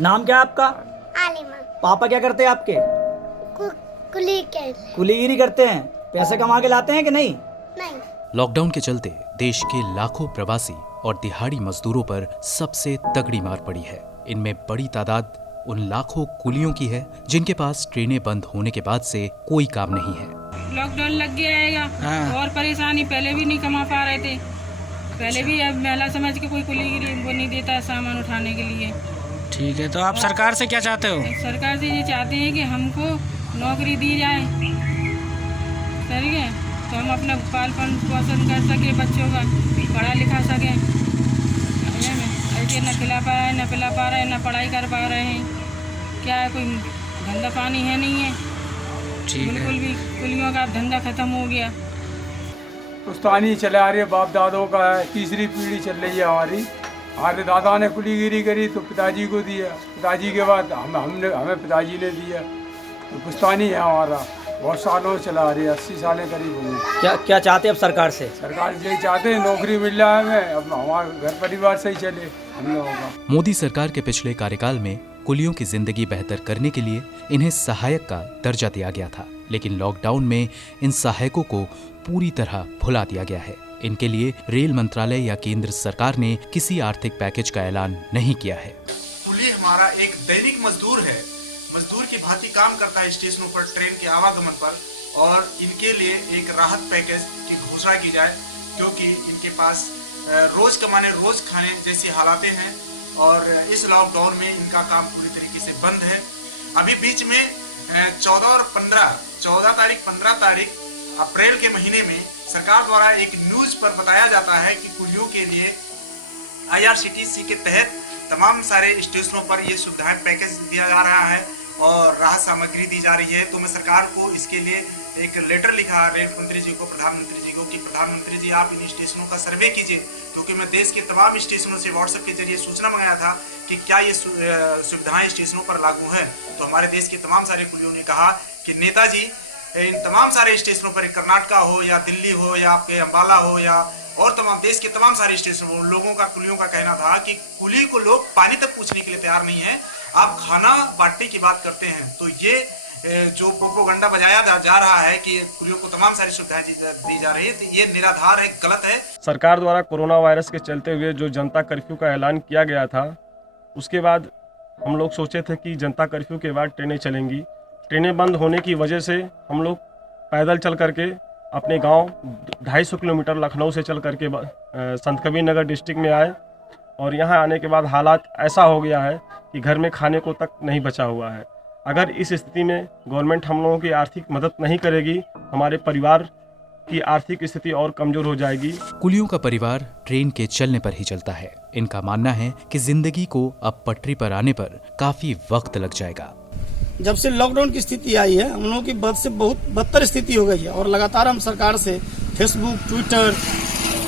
नाम क्या है आपका? आलिमा। पापा क्या करते हैं आपके? कुलीगिरी करते हैं। पैसे कमा के लाते हैं कि नहीं? नहीं। लॉकडाउन के चलते देश के लाखों प्रवासी और दिहाड़ी मजदूरों पर सबसे तगड़ी मार पड़ी है। इनमें बड़ी तादाद उन लाखों कुलियों की है जिनके पास ट्रेनें बंद होने के बाद से कोई काम नहीं है। लॉकडाउन लग गया है और परेशानी, पहले भी नहीं कमा पा रहे थे। पहले भी अब महिला समझ के कोई कुलीगिरी वो नहीं देता है सामान उठाने के लिए। ठीक है, तो आप सरकार से क्या चाहते हो? सरकार से ये चाहते हैं कि हमको नौकरी दी जाए, ठीक है, तो हम अपना पालन पोषण कर सके, बच्चों का पढ़ा लिखा सकें। ऐसे न खिला पा रहे हैं, न पिला पा रहे हैं, न पढ़ाई कर पा रहे हैं। क्या है, कोई धंधा पानी है नहीं है। बिल्कुल भी कुलियों का धंधा खत्म हो गया। पुश्तैनी चले आ रही है, बाप दादों का है, तीसरी पीढ़ी चल रही है हमारी। हमारे दादा ने कुलीगिरी करी तो पिताजी को दिया, पिताजी के बाद हमें पिताजी ने दिया। तो पुश्तैनी है हमारा, बहुत सालों से चला आ रही है, 80 सालें करीब हो गई। क्या चाहते हैं अब सरकार से? सरकार यही चाहते हैं नौकरी मिल जाए हमें, अब हमारा घर परिवार सही चले हम लोगों का। मोदी सरकार के पिछले कार्यकाल में कुलियों की जिंदगी बेहतर करने के लिए इन्हें सहायक का दर्जा दिया गया था, लेकिन लॉकडाउन में इन सहायकों को पूरी तरह भुला दिया गया है। इनके लिए रेल मंत्रालय या केंद्र सरकार ने किसी आर्थिक पैकेज का ऐलान नहीं किया है। कुली हमारा एक दैनिक मजदूर है, मजदूर की भांति काम करता है स्टेशनों पर, ट्रेन के आवागमन पर, और इनके लिए एक राहत पैकेज की घोषणा की जाए, क्योंकि इनके पास रोज कमाने रोज खाने जैसी हालातें हैं और इस लॉकडाउन में इनका काम पूरी तरीके से बंद है। अभी बीच में 14 तारीख 15 तारीख अप्रैल के महीने में सरकार द्वारा एक न्यूज पर बताया जाता है कि कुलियों के लिए IRCTC के तहत तमाम सारे स्टेशनों पर ये सुविधाएं पैकेज दिया जा रहा है और राहत सामग्री दी जा रही है। तो मैं सरकार को इसके लिए एक लेटर लिखा रेल मंत्री जी को, प्रधानमंत्री जी को, कि प्रधानमंत्री जी आप इन स्टेशनों का सर्वे कीजिए, क्योंकि मैं देश के तमाम स्टेशनों से व्हाट्सएप के जरिए सूचना मंगाया था कि क्या ये सुविधाएं स्टेशनों पर लागू है। तो हमारे देश के तमाम सारे कुलियों ने कहा कि नेताजी इन तमाम सारे स्टेशनों पर, कर्नाटका हो या दिल्ली हो या आपके अम्बाला हो या और तमाम देश के तमाम सारे स्टेशन हो, लोगों का, कुलियों का कहना था कि कुली को लोग पानी तक पूछने के लिए तैयार नहीं है, आप खाना बांटने की बात करते हैं। तो ये जो प्रोपेगेंडा बजाया जा रहा है कि कुलियों को तमाम सारी सुविधाएं दी जा रही है, तो ये निराधार है, गलत है। सरकार द्वारा कोरोना वायरस के चलते हुए जो जनता कर्फ्यू का ऐलान किया गया था, उसके बाद हम लोग सोचे थे कि जनता कर्फ्यू के बाद ट्रेनें चलेंगी। ट्रेनें बंद होने की वजह से हम लोग पैदल चल करके अपने गांव 250 किलोमीटर लखनऊ से चल करके संत कबीर नगर डिस्ट्रिक्ट में आए, और यहां आने के बाद हालात ऐसा हो गया है कि घर में खाने को तक नहीं बचा हुआ है। अगर इस स्थिति में गवर्नमेंट हम लोगों की आर्थिक मदद नहीं करेगी, हमारे परिवार की आर्थिक स्थिति और कमजोर हो जाएगी। कुलियों का परिवार ट्रेन के चलने पर ही चलता है। इनका मानना है कि जिंदगी को अब पटरी पर आने पर काफी वक्त लग जाएगा। जब से लॉकडाउन की स्थिति आई है, हम लोगों की बद से बहुत बदतर स्थिति हो गई है, और लगातार हम सरकार से Facebook, Twitter,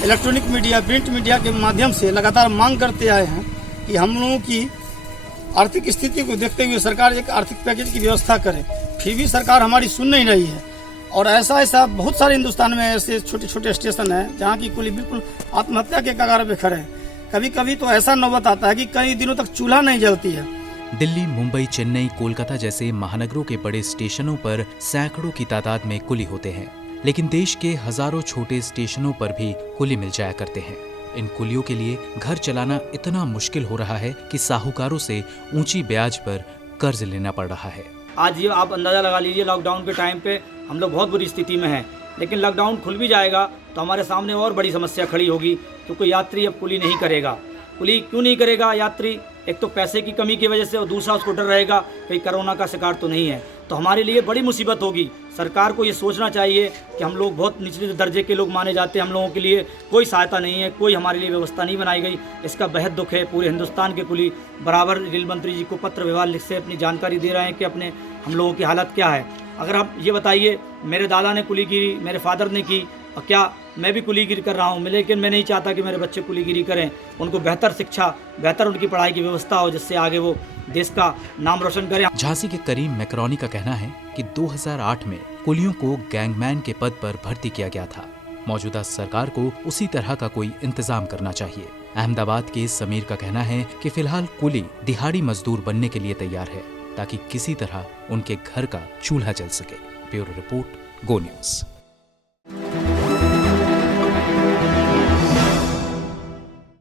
electronic media, print media के माध्यम से लगातार मांग करते आए हैं कि हम लोगों की आर्थिक स्थिति को देखते हुए सरकार एक आर्थिक पैकेज की व्यवस्था करे। फिर भी सरकार हमारी सुन नहीं रही है, और ऐसा बहुत सारे हिंदुस्तान में ऐसे छोटे छोटे स्टेशन हैं जहाँ की कुली बिल्कुल आत्महत्या के कगार पे खड़े हैं। कभी कभी तो ऐसा नौबत आता है कि कई दिनों तक चूल्हा नहीं जलती है। दिल्ली, मुंबई, चेन्नई, कोलकाता जैसे महानगरों के बड़े स्टेशनों पर सैकड़ों की तादाद में कुली होते हैं, लेकिन देश के हजारों छोटे स्टेशनों पर भी कुली मिल जाया करते हैं। इन कुलियों के लिए घर चलाना इतना मुश्किल हो रहा है कि साहूकारों से ऊंची ब्याज पर कर्ज लेना पड़ रहा है। आज ये आप अंदाजा लगा लीजिए, लॉकडाउन के टाइम पे हम लोग बहुत बुरी स्थिति में हैं, लेकिन लॉकडाउन खुल भी जाएगा तो हमारे सामने और बड़ी समस्या खड़ी होगी, क्योंकि यात्री अब कुली नहीं करेगा। कुली क्यों नहीं करेगा यात्री? एक तो पैसे की कमी की वजह से, और दूसरा उसको डर रहेगा कहीं कोरोना का शिकार तो नहीं है। तो हमारे लिए बड़ी मुसीबत होगी। सरकार को ये सोचना चाहिए कि हम लोग बहुत निचले दर्जे के लोग माने जाते हैं, हम लोगों के लिए कोई सहायता नहीं है, कोई हमारे लिए व्यवस्था नहीं बनाई गई। इसका बेहद दुख है। पूरे हिंदुस्तान के कुली बराबर रेल मंत्री जी को पत्र व्यवहार लिख से अपनी जानकारी दे रहे हैं कि अपने हम लोगों की हालत क्या है। अगर आप ये बताइए, मेरे दादा ने कुलीगिरी, मेरे फादर ने की, और क्या मैं भी कुलीगिरी कर रहा हूँ, लेकिन मैं नहीं चाहता कि मेरे बच्चे कुलीगिरी करें। उनको बेहतर शिक्षा, बेहतर उनकी पढ़ाई की व्यवस्था हो, जिससे आगे वो देश का नाम रोशन करें। झांसी के करीम मैकरोनी का कहना है कि 2008 में कुलियों को गैंगमैन के पद पर भर्ती किया गया था। मौजूदा सरकार को उसी तरह का कोई इंतजाम करना चाहिए। अहमदाबाद के समीर का कहना है कि फिलहाल कुली दिहाड़ी मजदूर बनने के लिए तैयार है ताकि किसी तरह उनके घर का चूल्हा जल सके। ब्यूरो रिपोर्ट, गो न्यूज़।